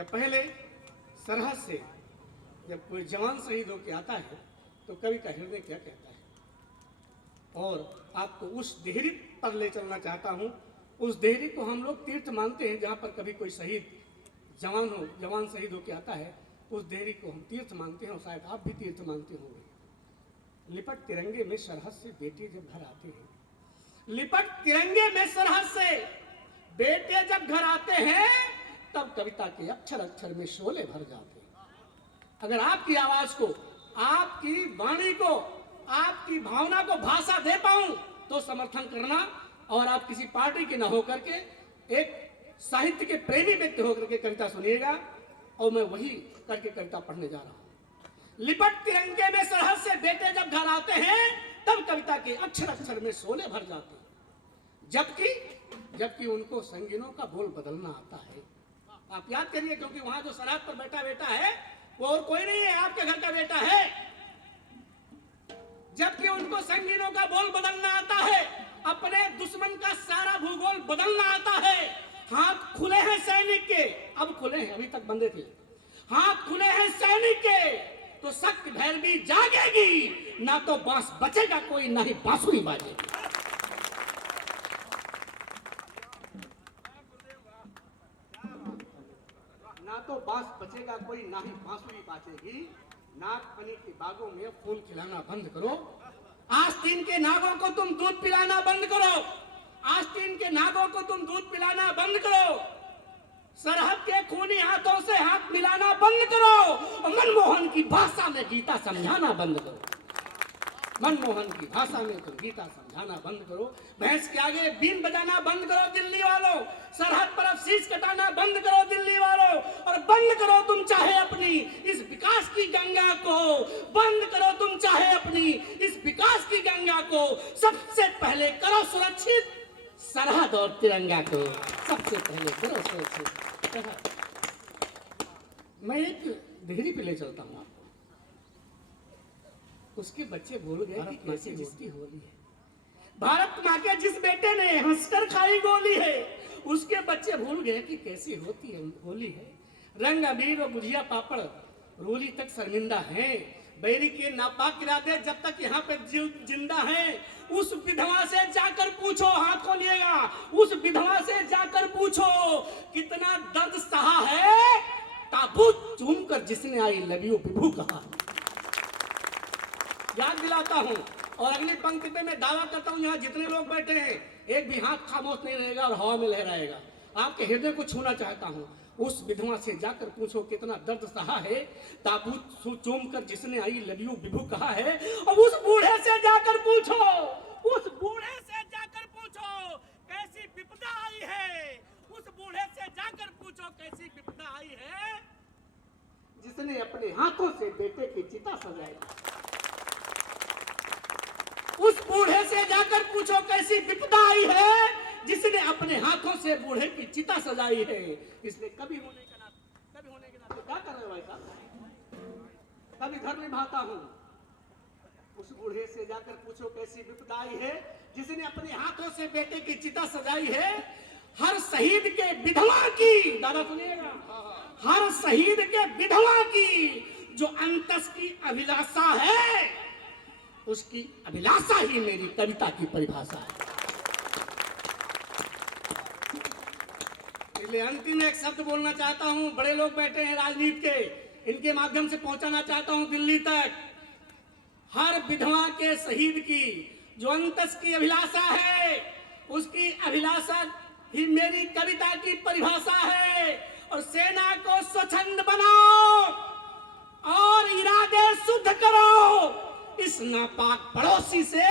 जब पहले सरहद से जब कोई जवान शहीद होकर आता है तो कवि का हृदय क्या कहता है। और आपको उस देहरी पर ले चलना चाहता हूँ। उस देहरी को हम लोग तीर्थ मानते हैं, जहाँ पर कभी कोई शहीद जवान शहीद होकर आता है, उस देहरी को हम तीर्थ मानते हैं और शायद आप भी तीर्थ मानते होंगे। लिपट तिरंगे में सरहद से बेटे जब घर आते हैं, लिपट तिरंगे में सरहद से बेटे जब घर आते हैं, तब कविता के अक्षर अक्षर में शोले भर जाते हैं। अगर आपकी आवाज को, आपकी वाणी को, आपकी भावना को भाषा दे पाऊं तो समर्थन करना, और आप किसी पार्टी के न होकर के एक साहित्य के प्रेमी व्यक्ति होकर के कविता सुनिएगा, और मैं वही करके कविता पढ़ने जा रहा हूं। लिपट तिरंगे में सरहद से बेटे जब घर आते हैं, तब कविता के अक्षर अक्षर में शोले भर जाते हैं। जबकि उनको संगीनों का बोल बदलना आता है। आप याद करिए, क्योंकि वहां जो सरहद पर बैठा बेटा है वो और कोई नहीं है, आपके घर का बेटा है। जबकि उनको संगीनों का बोल बदलना आता है, अपने दुश्मन का सारा भूगोल बदलना आता है। हाथ खुले हैं सैनिक के, अब खुले हैं, अभी तक बंदे थे। हाथ खुले हैं सैनिक के तो सख्त भैरवी जागेगी, ना तो बांस बचेगा कोई, ना ही बांसुरी बाजेगी। ना तो बांस बचेगा कोई, ना ही बांसुरी बाजेगी। नाग फनी के बागों में फूल खिलाना बंद करो। आस्तीन के नागों को तुम दूध पिलाना बंद करो। आस्तीन के नागों को तुम दूध पिलाना बंद करो। सरहद के खूनी हाथों से हाथ मिलाना बंद करो। और मनमोहन की भाषा में गीता समझाना बंद करो। मनमोहन की भाषा में तुम गीता समझाना बंद करो। भैंस के आगे बीन बजाना बंद करो दिल्ली वालों। सरहद पर अब शीश कटाना बंद करो दिल्ली वालों। और बंद करो तुम चाहे अपनी इस विकास की गंगा को, बंद करो तुम चाहे अपनी इस विकास की गंगा को। सबसे पहले करो सुरक्षित सरहद और तिरंगा को, सबसे पहले करो सुरक्षित। मैं एक देहरी पे ले चलता हूँ आपको। उसके बच्चे भूल गए कि कैसी जिसकी होली है। भारत माँ के जिस बेटे ने हंसकर खाई गोली है, उसके बच्चे भूल गए कि कैसी होती है होली है। रंग अबीर और गुजिया पापड़ रोली तक शर्मिंदा है। बैरी के नापाक इरादे जब तक यहाँ पे जिंदा है। उस विधवा से जाकर पूछो, हाथ खोलिएगा, उस विधवा से जाकर पूछो कितना दर्द सहा है, ताबूत चूम कर जिसने आई लव यू विभू कहा। याद दिलाता हूँ और अगली पंक्ति पे मैं दावा करता हूँ, यहाँ जितने लोग बैठे हैं एक भी हाथ खामोश नहीं रहेगा और हवा में लहराएगा। आपके हृदय को छूना चाहता हूँ। उस विधवा से जाकर पूछो कितना दर्द सहा है, ताबूत चूम कर जिसने आई लव यू विभू कहा है। और उस बूढ़े से जाकर पूछो, उस बूढ़े से जाकर पूछो कैसी विपदा आई है। उस बूढ़े से जाकर पूछो कैसी विपदा आई है, जिसने अपने हाथों से बेटे की चिता सजाई। उस बूढ़े से जाकर पूछो कैसी विपदा आई है, जिसने अपने हाथों से बूढ़े की चिता सजाई है। इसलिए कभी होने के नाते क्या कर रहे हो भाई साहब, कभी धर्म निभाता हूँ। उस बूढ़े से जाकर पूछो कैसी विपदा आई है, जिसने अपने हाथों से बेटे की चिता सजाई है। हर शहीद के विधवा की, दादा सुनिएगा, हर शहीद के विधवा की जो अंतस की अभिलाषा है, उसकी अभिलाषा ही मेरी कविता की परिभाषा है। इसलिए अंतिम एक शब्द बोलना चाहता हूं। बड़े लोग बैठे हैं राजनीति के, इनके माध्यम से पहुंचाना चाहता हूं दिल्ली तक। हर विधवा के शहीद की जो अंतस की अभिलाषा है, उसकी अभिलाषा ही मेरी कविता की परिभाषा है। और सेना को स्वच्छंद बनाओ और इरादे शुद्ध करो। इस नापाक पड़ोसी से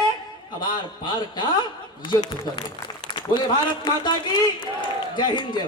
अबार पार का युद्ध करो। बोले भारत माता की जय हिंद, जय भारत।